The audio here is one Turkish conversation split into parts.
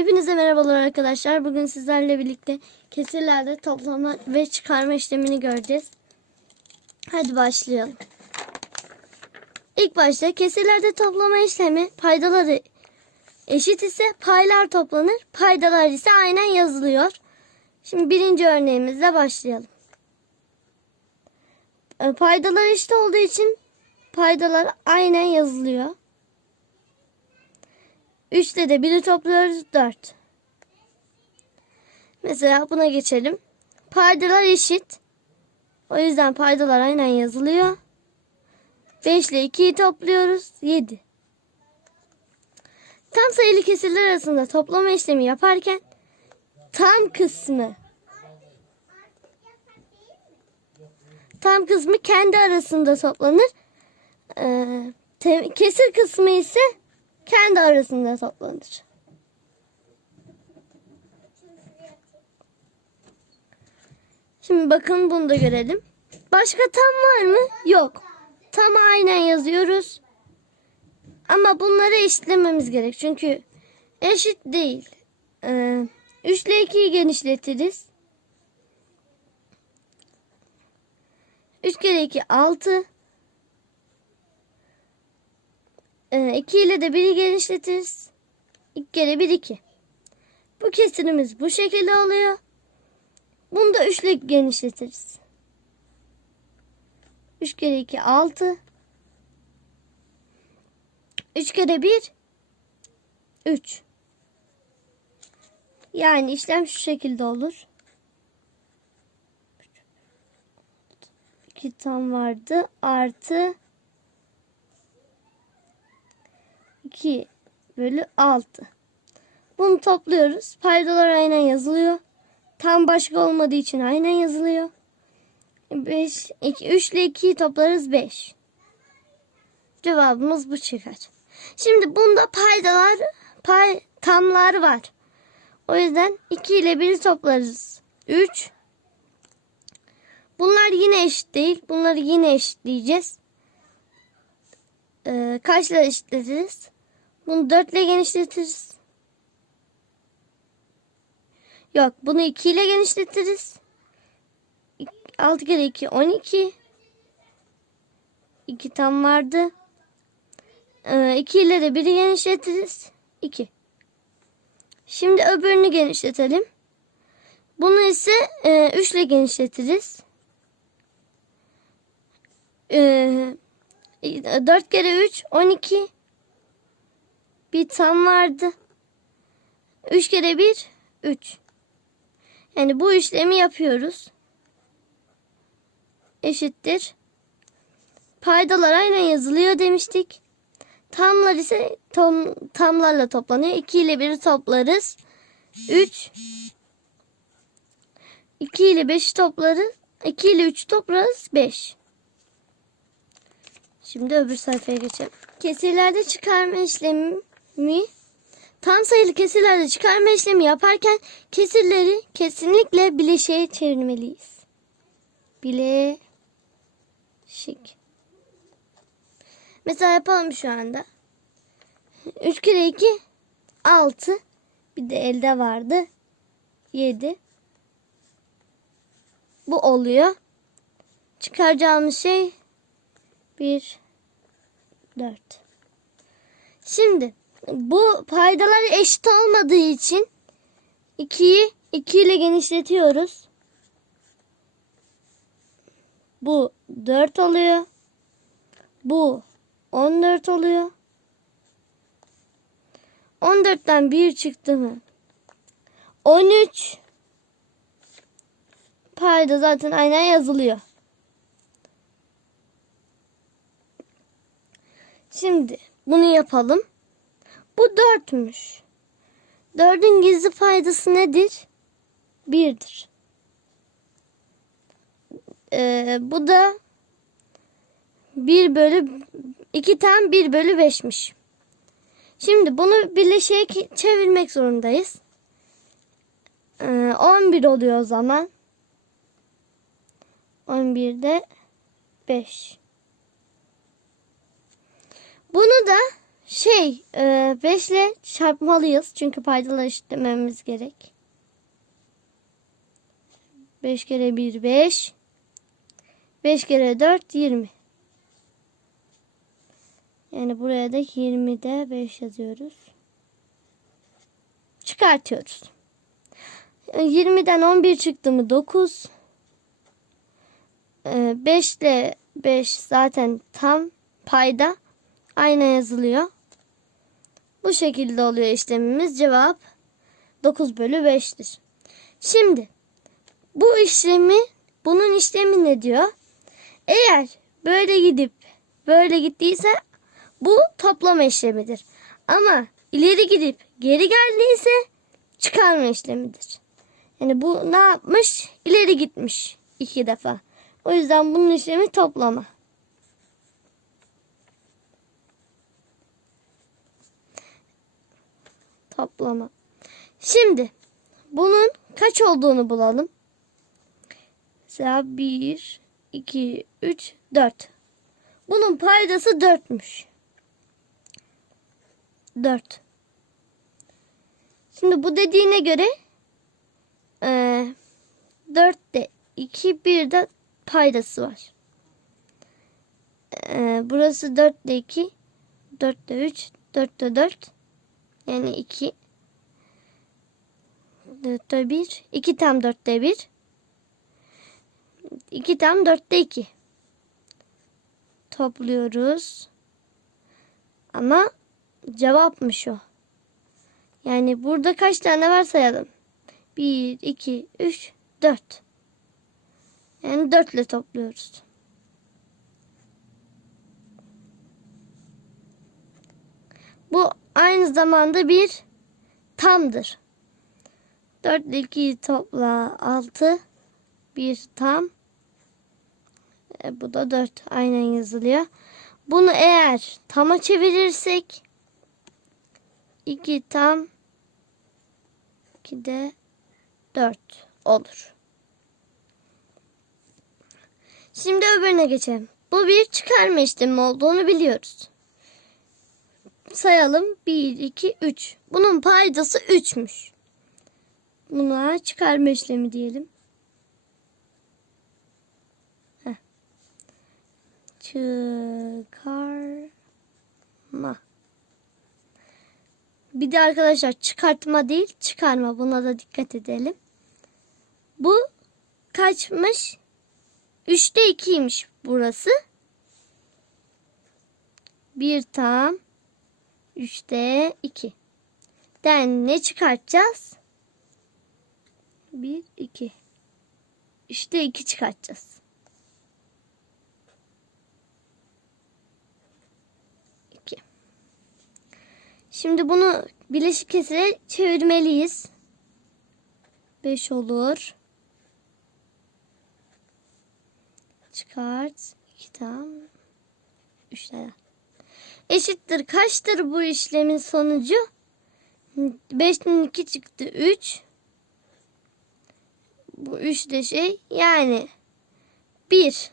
Hepinize merhabalar arkadaşlar. Bugün sizlerle birlikte kesirlerde toplama ve çıkarma işlemini göreceğiz. Hadi başlayalım. İlk başta kesirlerde toplama işlemi paydaları eşit ise paylar toplanır. Paydalar ise aynen yazılıyor. Şimdi birinci örneğimizle başlayalım. E, Paydalar eşit olduğu için paydalar aynen yazılıyor. 3'te de 1'i topluyoruz 4. Mesela buna geçelim. Paydalar eşit. O yüzden paydalar aynen yazılıyor. 5 ile 2'yi topluyoruz 7. Tam sayılı kesirler arasında toplama işlemi yaparken tam kısmı tam kısmı kendi arasında toplanır. Ee, kesir kısmı ise kendi arasında toplanır. Şimdi bakın bunu da görelim. Başka tam var mı? Yok. Tam aynen yazıyoruz. Ama bunları eşitlememiz gerek. Çünkü eşit değil. Ee, 3 ile 2'yi genişletiriz. 3 kere 2 6. 2 ile de 1'i genişletiriz. 2 kere 1 2. Bu kesirimiz bu şekilde oluyor. Bunu da 3 ile genişletiriz. 3 kere 2 6. 3 kere 1 3. Yani işlem şu şekilde olur. 2 tam vardı. Artı 2 bölü 6. Bunu topluyoruz. Paydalar aynen yazılıyor. Tam başka olmadığı için aynen yazılıyor. 5, 2, 3 ile 2'yi toplarız 5. Cevabımız bu çıkar. Şimdi bunda paydalar, pay, tamlar var. O yüzden 2 ile 1'i toplarız. 3. Bunlar yine eşit değil. Bunları yine eşitleyeceğiz. Ee, kaçla eşitletiriz? Bunu 4 ile genişletiriz. Yok bunu 2 ile genişletiriz. 6 kere 2 12. 2 tam vardı. Ee, 2 ile de 1'i genişletiriz. 2. Şimdi öbürünü genişletelim. Bunu ise e, 3 ile genişletiriz. E, 4 kere 3 12. Bir tam vardı. 3 kere 1 3. Yani bu işlemi yapıyoruz. Eşittir. Paydalar aynen yazılıyor demiştik. Tamlar ise tam, tamlarla toplanıyor. 2 ile 1'i toplarız. 3 2 ile 5'i toplarız. 2 ile 3'ü toplarız. 5. Şimdi öbür sayfaya geçelim. Kesirlerde çıkarma işlemi tam sayılı kesirlerde çıkarma işlemi yaparken kesirleri kesinlikle bileşiğe çevirmeliyiz. Bileşik. Mesela yapalım şu anda. 3 kere 2 6 bir de elde vardı 7 bu oluyor. Çıkaracağımız şey 1 4 Şimdi bu paydalar eşit olmadığı için 2'yi 2 ile genişletiyoruz. Bu 4 oluyor. Bu 14 oluyor. 14'ten 1 çıktı mı? 13 payda zaten aynen yazılıyor. Şimdi bunu yapalım. Bu 4'müş. 4'ün gizli paydası nedir? 1'dir. Ee, bu da 1 bölü 2 tam 1 bölü 5'miş. Şimdi bunu birleşiğe çevirmek zorundayız. Ee, 11 oluyor o zaman. 11'de 5. Bunu da Şey 5 ile çarpmalıyız. Çünkü paydalar eşitlememiz gerek. 5 kere 1 5. 5 kere 4 20. Yani buraya da 20'de 5 yazıyoruz. Çıkartıyoruz. 20'den 11 çıktı mı 9. 5 ile 5 zaten tam payda. Ayna yazılıyor. Bu şekilde oluyor işlemimiz. Cevap 9 bölü 5'tir. Şimdi bu işlemi bunun işlemi ne diyor? Eğer böyle gidip böyle gittiyse bu toplama işlemidir. Ama ileri gidip geri geldiyse çıkarma işlemidir. Yani bu ne yapmış? İleri gitmiş iki defa. O yüzden bunun işlemi toplama. Toplama. Şimdi bunun kaç olduğunu bulalım. Mesela 1, 2, 3, 4. Bunun paydası 4'müş. 4. Şimdi bu dediğine göre e, 4'te 2, 1 de paydası var. E, burası 4'te 2, 4'te 3, 4'te 4. Yani 2. 4'te 1. 2 tam 4'te 1. 2 tam 4'te 2. Topluyoruz. Ama cevapmış o. Yani burada kaç tane var sayalım. 1, 2, 3, 4. Yani 4 ile topluyoruz. Bu aynı zamanda bir tamdır. 4 ile 2'yi topla 6. Bir tam. E, bu da 4. Aynen yazılıyor. Bunu eğer tama çevirirsek 2 tam 2 de 4 olur. Şimdi öbürüne geçelim. Bu bir çıkarma işlemi olduğunu biliyoruz. Sayalım. 1, 2, 3. Bunun paydası 3'müş. Buna çıkarma işlemi diyelim. Çıkarma. Bir de arkadaşlar çıkartma değil çıkarma. Buna da dikkat edelim. Bu kaçmış? 3'te 2'ymiş burası. Bir tam 3'te 2. Den ne çıkartacağız? 1, 2. İşte 2 çıkartacağız. 2. Şimdi bunu bileşik kesire çevirmeliyiz. 5 olur. Çıkart. 2 tam. 3 tane. Eşittir. Kaçtır bu işlemin sonucu? 5'ten 2 çıktı. 3. Bu 3 de şey. Yani 1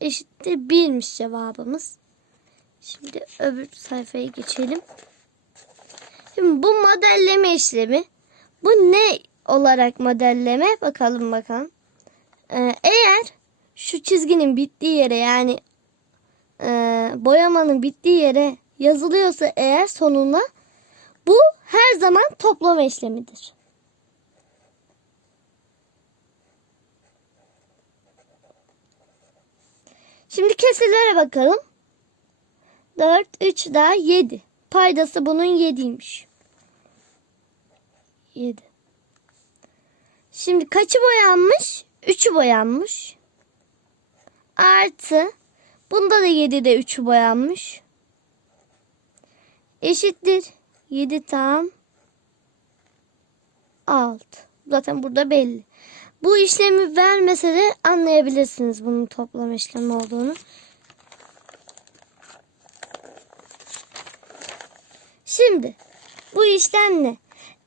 eşittir 1'miş cevabımız. Şimdi öbür sayfaya geçelim. Şimdi bu modelleme işlemi. Bu ne olarak modelleme? Bakalım bakalım. Ee, eğer şu çizginin bittiği yere yani boyamanın bittiği yere yazılıyorsa eğer sonuna bu her zaman toplama işlemidir. Şimdi kesirlere bakalım. 4, 3 daha 7. Paydası bunun 7'ymiş. 7. Şimdi kaçı boyanmış? 3'ü boyanmış. Artı. Bunda da 7'de 3'ü boyanmış. Eşittir. 7 tam 6. Zaten burada belli. Bu işlemi vermese de anlayabilirsiniz bunun toplam işlemi olduğunu. Şimdi bu işlem ne?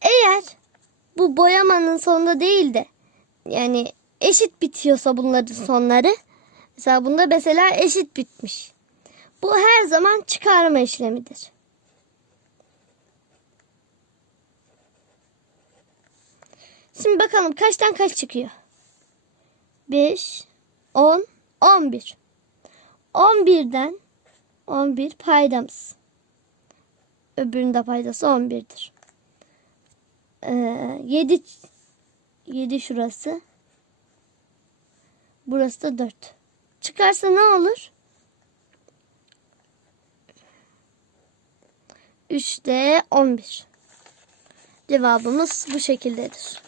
Eğer bu boyamanın sonunda değil de yani eşit bitiyorsa bunların sonları Mesela bunda mesela eşit bitmiş. Bu her zaman çıkarma işlemidir. Şimdi bakalım kaçtan kaç çıkıyor? 5, 10, 11. 11'den 11 paydamız. Öbürünün de paydası 11'dir. Ee, 7 7 şurası. Burası da 4. Çıkarsa ne olur? 3 de 11. Cevabımız bu şekildedir.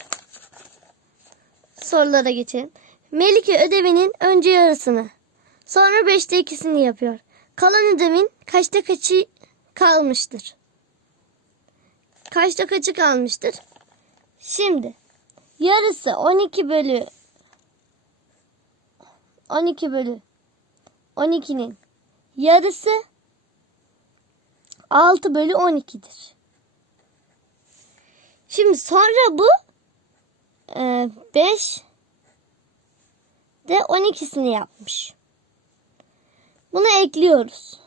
Sorulara geçelim. Melike ödevinin önce yarısını, sonra 5'te ikisini yapıyor. Kalan ödevin kaçta kaçı kalmıştır? Kaçta kaçı kalmıştır? Şimdi yarısı 12 bölü 12 bölü 12'nin yarısı 6 bölü 12'dir. Şimdi sonra bu 5 de 12'sini yapmış. Bunu ekliyoruz.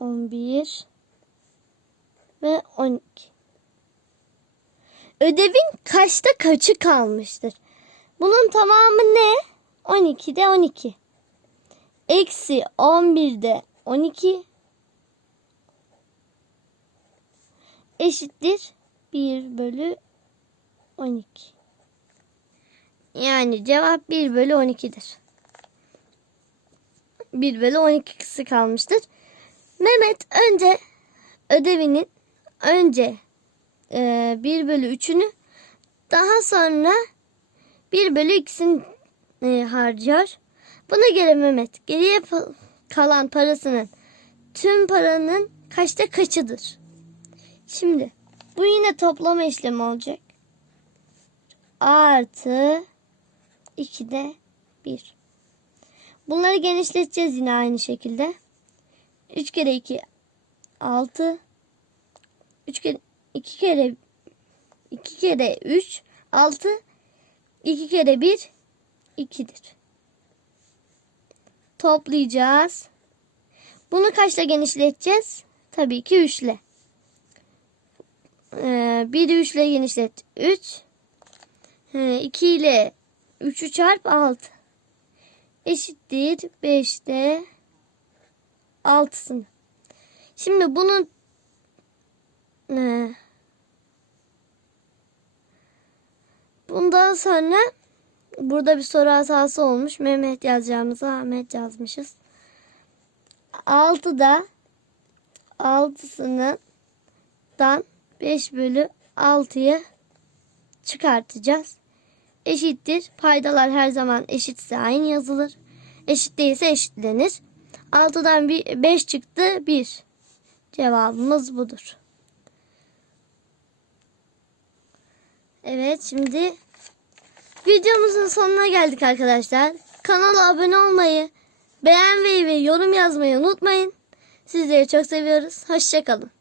11 ve 12. Ödevin kaçta kaçı kalmıştır? Bunun tamamı ne? 12'de 12. Eksi 11'de 12 eşittir 1 bölü 12. Yani cevap 1 bölü 12'dir. 1 bölü 12'si kalmıştır. Mehmet önce ödevinin önce e, 1 bölü 3'ünü daha sonra 1 bölü 2'sini e, harcıyor. Buna göre Mehmet geriye kalan parasının tüm paranın kaçta kaçıdır? Şimdi bu yine toplama işlemi olacak. Artı 2'de 1. Bunları genişleteceğiz yine aynı şekilde. 3 kere 2 6 3 kere 2 kere 2 kere 3 6 2 kere 1 2'dir. Toplayacağız. Bunu kaçla genişleteceğiz? Tabii ki 3 ile. Ee, 1'i 3 ile genişlet. 3. 2 ile 3'ü çarp 6. Eşittir 5'te 6'sını. Şimdi bunun ee, bundan sonra burada bir soru hatası olmuş. Mehmet yazacağımıza Ahmet yazmışız. 6'da 6'sını dan 5 bölü 6'yı çıkartacağız. Eşittir. Paydalar her zaman eşitse aynı yazılır. Eşit değilse eşitlenir. 6'dan 5 çıktı 1. Cevabımız budur. Evet şimdi videomuzun sonuna geldik arkadaşlar. Kanala abone olmayı, beğenmeyi ve yorum yazmayı unutmayın. Sizleri çok seviyoruz. Hoşçakalın.